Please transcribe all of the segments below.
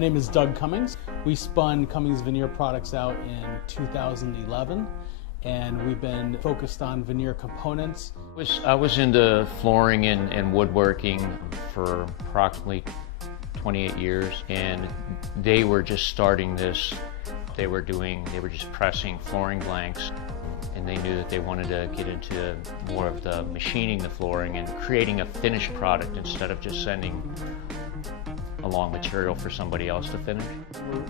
My name is Doug Cummings. We spun Cummings Veneer products out in 2011, and we've been focused on veneer components. I was into flooring and woodworking for approximately 28 years, and they were just starting this. They were just pressing flooring blanks, and they knew that they wanted to get into more of the machining the flooring and creating a finished product instead of just sending along material for somebody else to finish.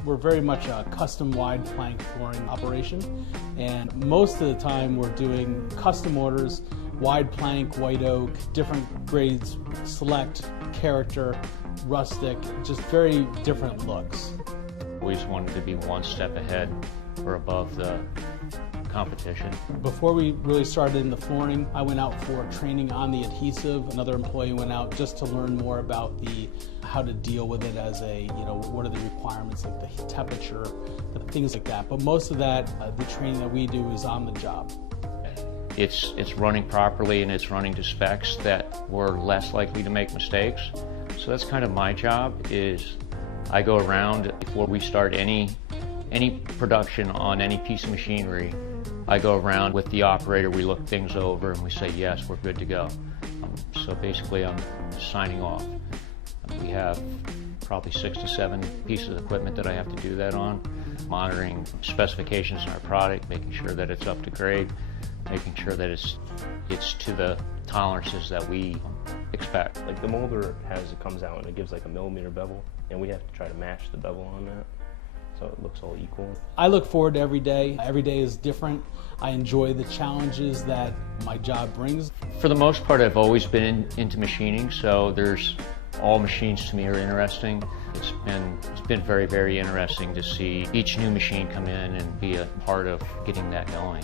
We're very much a custom wide plank flooring operation, and most of the time we're doing custom orders, wide plank, white oak, different grades, select, character, rustic, just very different looks. We just wanted to be one step ahead or above the competition. Before we really started in the flooring, I went out for training on the adhesive. Another employee went out just to learn more about how to deal with it as what are the requirements, like the temperature, things like that. But most of that, the training that we do is on the job. It's running properly and it's running to specs that we're less likely to make mistakes. So that's kind of my job. Is I go around before we start any production on any piece of machinery. I go around with the operator, we look things over and we say, yes, we're good to go. So basically I'm signing off. We have probably 6 to 7 pieces of equipment that I have to do that on, monitoring specifications in our product, making sure that it's up to grade, making sure that it's to the tolerances that we expect. Like the molder comes out and it gives like a millimeter bevel, and we have to try to match the bevel on that, so it looks all equal. I look forward to every day. Every day is different. I enjoy the challenges that my job brings. For the most part, I've always been into machining, so all machines to me are interesting. It's been very, very interesting to see each new machine come in and be a part of getting that going.